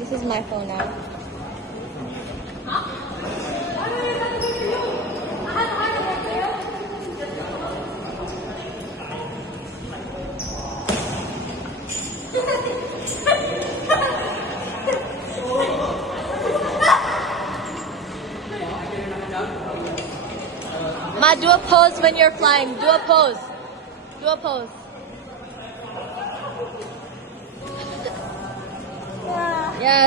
This is my phone now. Ma, do a pose when you're flying. Do a pose. Do a pose. Yeah.